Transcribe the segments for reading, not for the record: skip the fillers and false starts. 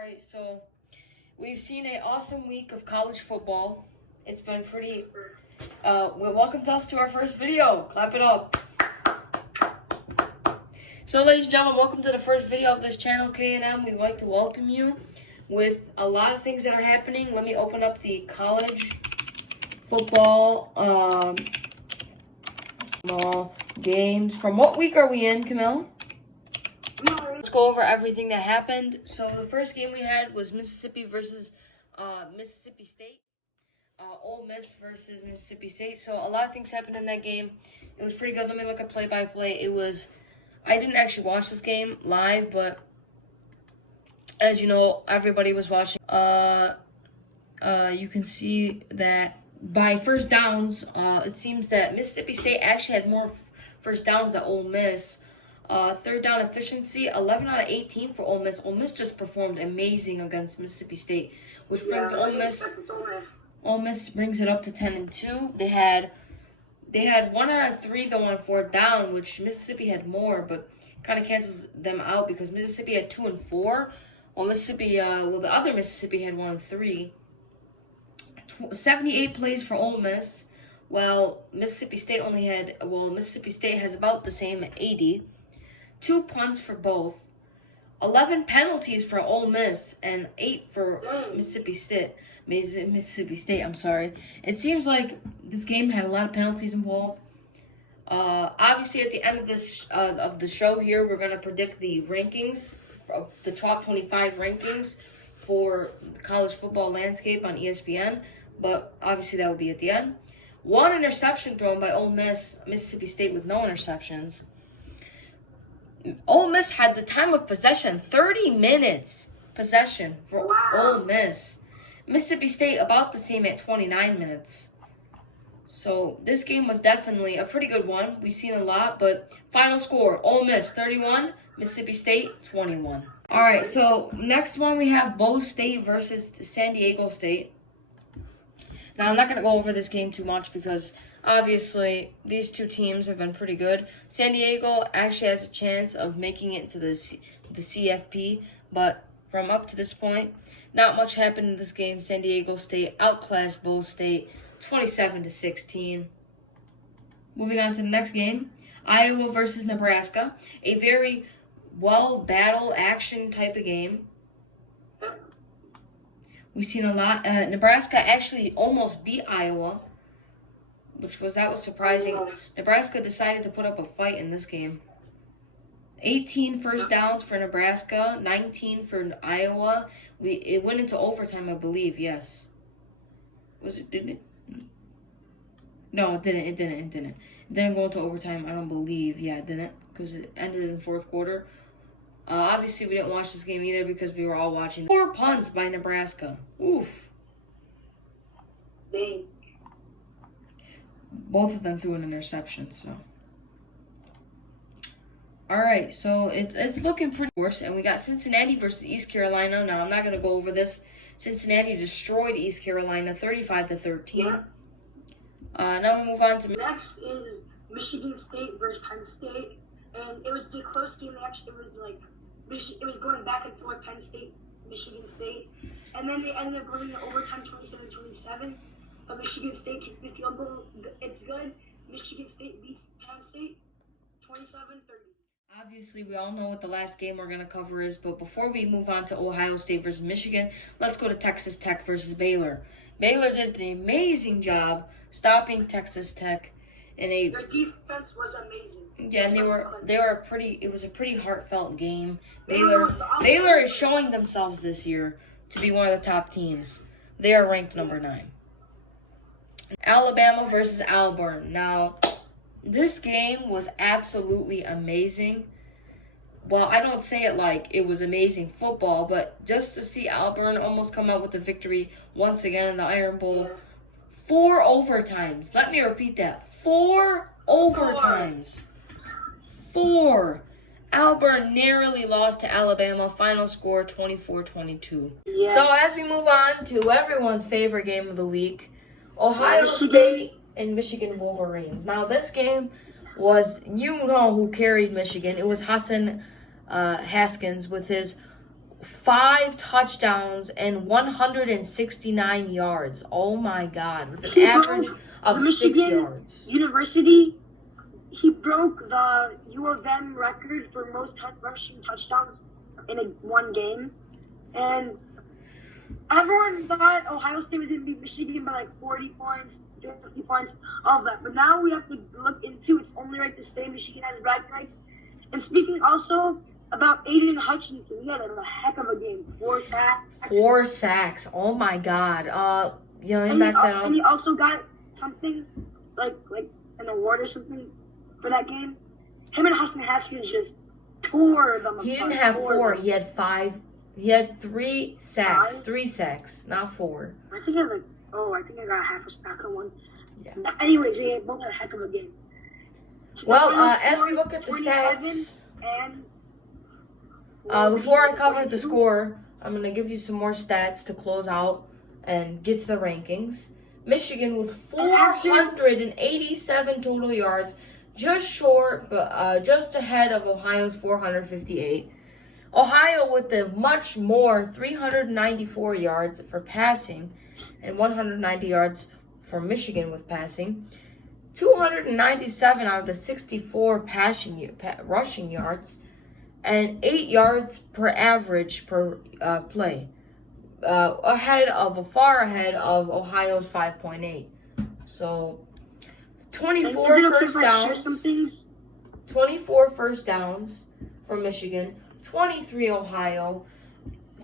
Alright, so we've seen an awesome week of college football. It's been pretty, welcome to us to our first video. Clap it up. So ladies and gentlemen, welcome to the first video of this channel, K&M. We'd like to welcome you with a lot of things that are happening. Let me open up the college football games. From what week are we in, Camille? Let's go over everything that happened. So the first game we had was Mississippi versus Mississippi State. Ole Miss versus Mississippi State. So a lot of things happened in that game. It was pretty good. Let me look at play-by-play. I didn't actually watch this game live, but as you know, everybody was watching. You can see that by first downs, it seems that Mississippi State actually had more first downs than Ole Miss. Third down efficiency, 11 out of 18 for Ole Miss. Ole Miss just performed amazing against Mississippi State, which brings Ole Miss brings it up to 10-2. They had 1 out of 3 though on fourth down, which Mississippi had more, but kind of cancels them out because Mississippi had 2 and 4. Well, the other Mississippi had 1 and 3. 78 plays for Ole Miss, while Mississippi State Mississippi State has about the same at 80. 2 punts for both. 11 penalties for Ole Miss and 8 for Mississippi State. I'm sorry. It seems like this game had a lot of penalties involved. Obviously, at the end of this of the show here, we're going to predict the rankings, the top 25 rankings for the college football landscape on ESPN. But obviously, that will be at the end. 1 interception thrown by Ole Miss, Mississippi State with no interceptions. Ole Miss had the time of possession, 30 minutes possession for Ole Miss. Mississippi State about the same at 29 minutes. So this game was definitely a pretty good one. We've seen a lot, but final score, Ole Miss 31, Mississippi State 21. All right, so next one we have Bo State versus San Diego State. Now, I'm not going to go over this game too much because obviously these two teams have been pretty good. San Diego actually has a chance of making it to the CFP, but from up to this point, not much happened in this game. San Diego State outclassed Bo State 27-16. Moving on to the next game, Iowa versus Nebraska. A very well-battle action type of game. We've seen a lot. Nebraska actually almost beat Iowa, that was surprising. Nebraska decided to put up a fight in this game. 18 first downs for Nebraska, 19 for Iowa. It went into overtime, I believe. Yes. Didn't it? No, it didn't. It didn't go into overtime, I don't believe. Yeah, it didn't, because it ended in the fourth quarter. Obviously, we didn't watch this game either because we were all watching. 4 punts by Nebraska. Oof. Dang. Both of them threw an interception, so. All right, so it's looking pretty worse, and we got Cincinnati versus East Carolina. Now, I'm not going to go over this. Cincinnati destroyed East Carolina 35-13. Yeah. Now we move on to... Next is Michigan State versus Penn State, and it was the close game. Actually, it was going back and forth, Penn State, Michigan State, and then they ended up going into overtime 27-27. But Michigan State kicked the field goal. It's good. Michigan State beats Penn State 27-30. Obviously, we all know what the last game we're going to cover is, but before we move on to Ohio State versus Michigan, let's go to Texas Tech versus Baylor. Baylor did an amazing job stopping Texas Tech in a... Their defense was amazing. Yeah, and it was a pretty heartfelt game. Baylor is showing themselves this year to be one of the top teams. They are ranked number 9. Alabama versus Auburn. Now, this game was absolutely amazing. Well, I don't say it like it was amazing football, but just to see Auburn almost come out with the victory once again in the Iron Bowl. 4 overtimes. Let me repeat that. 4 overtimes. 4. Auburn narrowly lost to Alabama. Final score 24-22. Yeah. So as we move on to everyone's favorite game of the week, Ohio State and Michigan Wolverines. Now, this game was, you know who carried Michigan. It was Hassan Haskins with his 5 touchdowns and 169 yards. Oh my God, with an average of 6 yards. University, he broke the U of M record for most rushing touchdowns in one game. And everyone thought Ohio State was going to beat Michigan by like 40 points, 50 points, all of that. But now we have to look into it's only right to say Michigan has bragging rights. And speaking also about Aiden Hutchinson, he had a heck of a game. 4 sacks. 4 sacks. Oh my God. And he also got something like an award or something for that game. Him and Hassan Haskins just tore them apart. He didn't have 4. He had 5. He had 3 sacks. 3 sacks, not 4. I think I got half a sack on one. Yeah. Anyways, they both had a heck of a game. Well, as we look at the stats, before I cover the score, I'm going to give you some more stats to close out and get to the rankings. Michigan with 487 total yards, just short, but just ahead of Ohio's 458. Ohio with the much more 394 yards for passing and 190 yards for Michigan with passing. 297 out of the 64 rushing yards, and 8 yards per average per play. Far ahead of Ohio's 5.8. So 24 first downs for Michigan, 23 Ohio,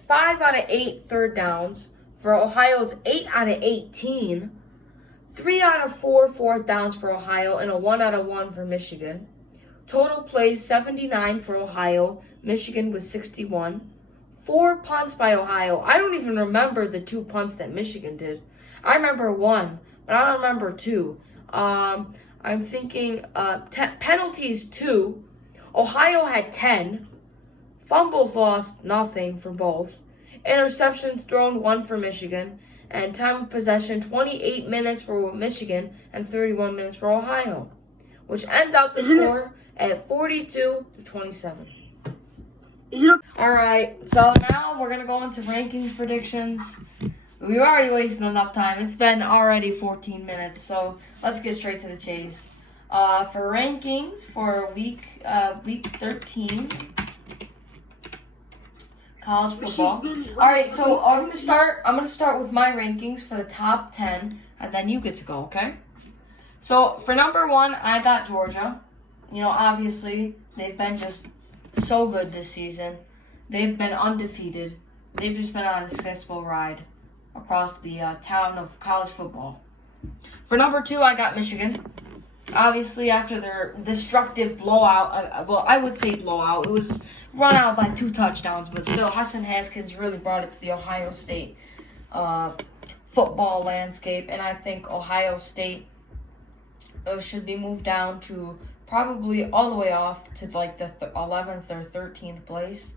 5 out of 8 third downs for Ohio's 8 out of 18, 3 out of 4 fourth downs for Ohio, and a 1 out of 1 for Michigan. Total plays 79 for Ohio, Michigan with 61. 4 punts by Ohio. I don't even remember the 2 punts that Michigan did. I remember 1, but I don't remember 2. I'm thinking penalties 2. Ohio had 10. Fumbles lost, nothing for both. Interceptions thrown, 1 for Michigan. And time of possession, 28 minutes for Michigan and 31 minutes for Ohio, which ends out the score at 42-27. All right, so now we're going to go into rankings predictions. We've already wasted enough time. It's been already 14 minutes, so let's get straight to the chase. For rankings for week 13, college football. All right, so I'm gonna start with my rankings for the top 10, and then you get to go, okay? So for number 1, I got Georgia. You know, obviously they've been just so good this season. They've been undefeated. They've just been on a successful ride across the town of college football. For number 2, I got Michigan. Obviously, after their destructive blowout, I would say blowout. It was run out by 2 touchdowns, but still, Hassan Haskins really brought it to the Ohio State football landscape, and I think Ohio State should be moved down to probably all the way off to like the 11th or 13th place.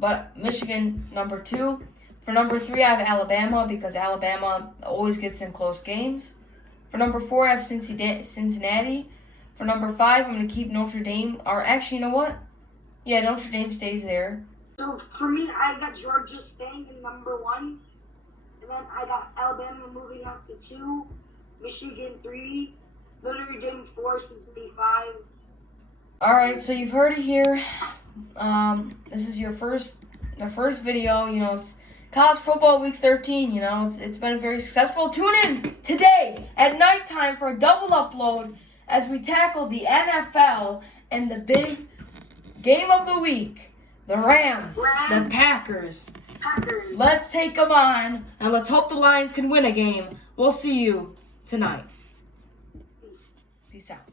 But Michigan, number 2. For number 3, I have Alabama because Alabama always gets in close games. For number 4, I have Cincinnati. For number 5, I'm going to keep Notre Dame. Or actually, you know what? Yeah, Notre Dame stays there. So for me, I got Georgia staying in number 1. And then I got Alabama moving up to 2. Michigan 3. Notre Dame 4. Cincinnati 5. All right, so you've heard it here. This is your first video. You know, it's college football week 13, you know, it's been very successful. Tune in today at nighttime for a double upload as we tackle the NFL and the big game of the week, the Rams. The Packers. Let's take them on, and let's hope the Lions can win a game. We'll see you tonight. Peace out.